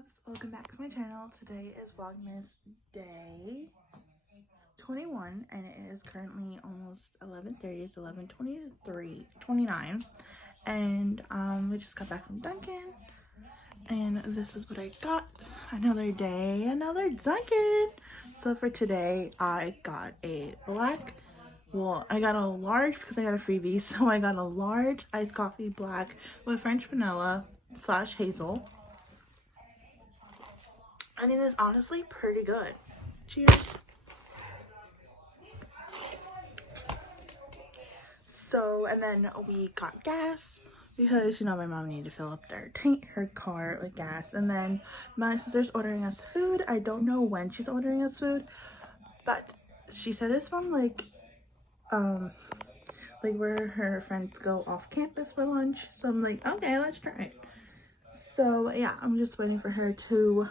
loves, welcome back to my channel. Today is vlogmas day 21 and it is currently almost 11:30. It's 11:29 and we just got back from Dunkin' and this is what I got. Another day, another Dunkin'. So for today I got a black, well, I got a large because I got a freebie, so I got a large iced coffee black with French vanilla / hazel. And it is honestly pretty good. Cheers. So, and then we got gas because, you know, my mom needed to fill up her car with gas. And then my sister's ordering us food. I don't know when she's ordering us food, but she said it's from like where her friends go off campus for lunch. So I'm like, okay, let's try it. So yeah, I'm just waiting for her to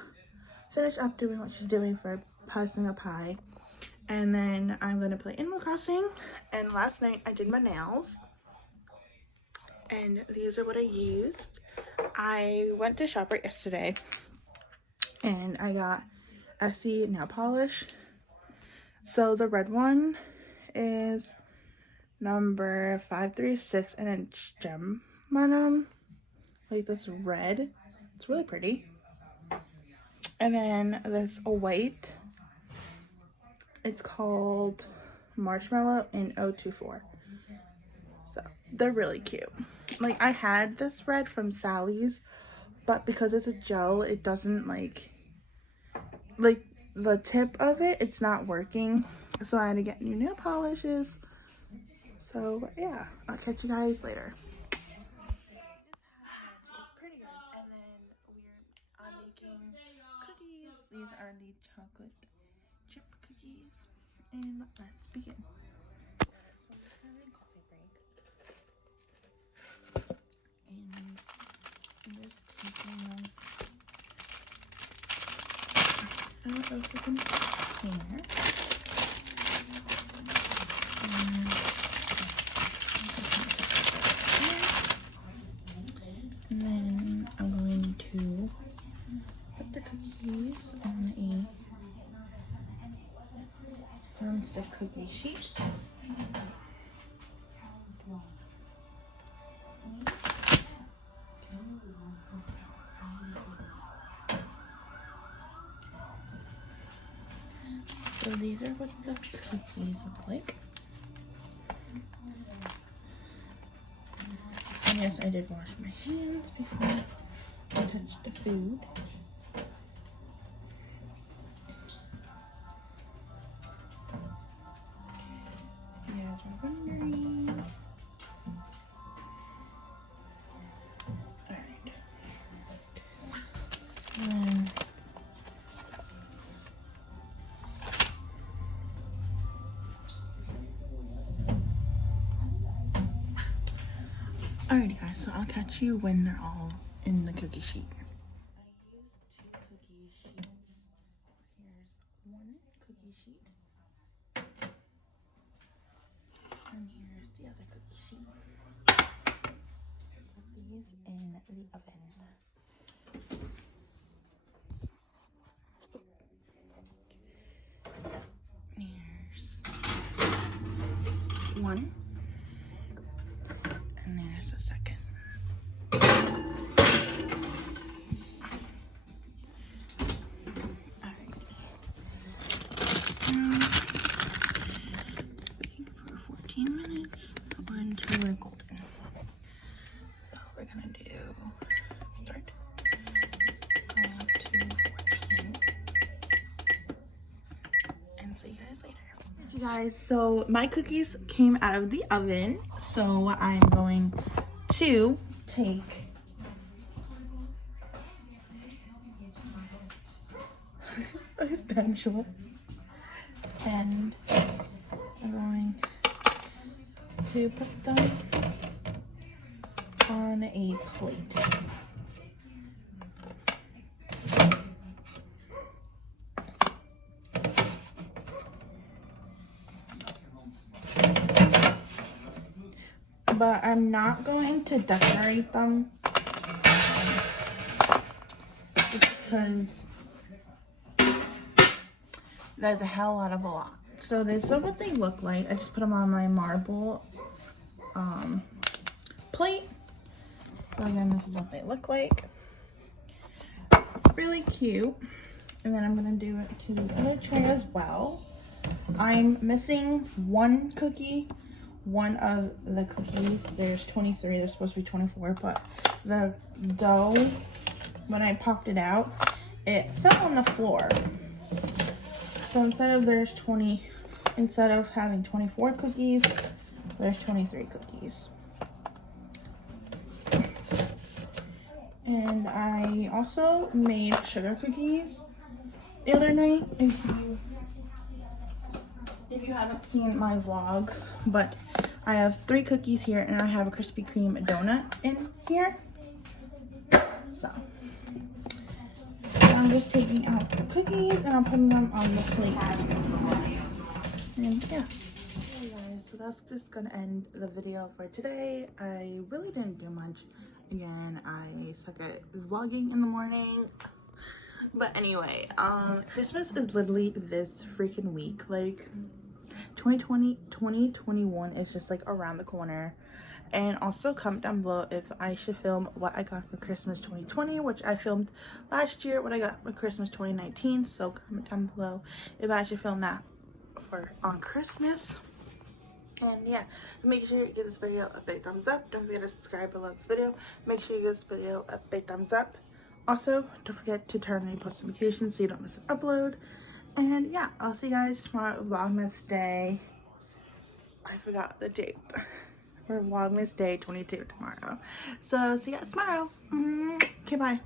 finish up doing what she's doing for passing a pie, and then I'm gonna play Animal Crossing. And last night I did my nails, and these are what I used. I went to ShopRite yesterday and I got Essie nail polish. So the red one is number 536 and it's gem on like this red. It's really pretty. And then this white, it's called Marshmallow in 024. So they're really cute. Like, I had this red from Sally's, but because it's a gel, it doesn't like the tip of it, it's not working. So I had to get new nail polishes. So yeah, I'll catch you guys later. These are the chocolate chip cookies, and let's begin. So I'm just having a coffee break, and I'm just taking out of the container. And then I'm going to put the cookies on a non-stick cookie sheet. So these are what the cookies look like. And yes, I did wash my hands before I touched the food. If you guys are wondering. Alright. Alrighty guys, so I'll catch you when they're all in the cookie sheet. I used 2 cookie sheets. Here's one cookie sheet. And here's the other cookie sheet. Put these in the oven. Here's one. And there's a second. Alright. Bake for 14 minutes or until they're golden. So we're gonna start going up to 14 and see you guys later. You guys, so my cookies came out of the oven, so I'm going to take a spatula and I'm going to put them on a plate. But I'm not going to decorate them just because there's a hell lot of a lot. So this is what they look like. I just put them on my marble plate. So again, this is what they look like. Really cute. And then I'm gonna do it to the other tray as well. I'm missing one cookie. One of the cookies, there's 23, there's supposed to be 24, but the dough, when I popped it out, it fell on the floor. So instead of having 24 cookies, there's 23 cookies. And I also made sugar cookies the other night, if you haven't seen my vlog, but I have 3 cookies here and I have a Krispy Kreme donut in here. So I'm just taking out the cookies and I'm putting them on the plate. And yeah. Hey guys, so that's just gonna end the video for today. I really didn't do much. Again, I suck at vlogging in the morning. But anyway, Christmas is literally this freaking week. Like 2021 is just like around the corner. And also comment down below if I should film what I got for Christmas 2020, which I filmed last year, what I got for Christmas 2019. So comment down below if I should film that on Christmas. And yeah, make sure you give this video a big thumbs up. Don't forget to subscribe below this video. Make sure you give this video a big thumbs up. Also, don't forget to turn on your post notifications so you don't miss an upload. And yeah, I'll see you guys tomorrow, Vlogmas Day. I forgot the date. For Vlogmas Day 22 tomorrow. So see you guys tomorrow. Okay, bye.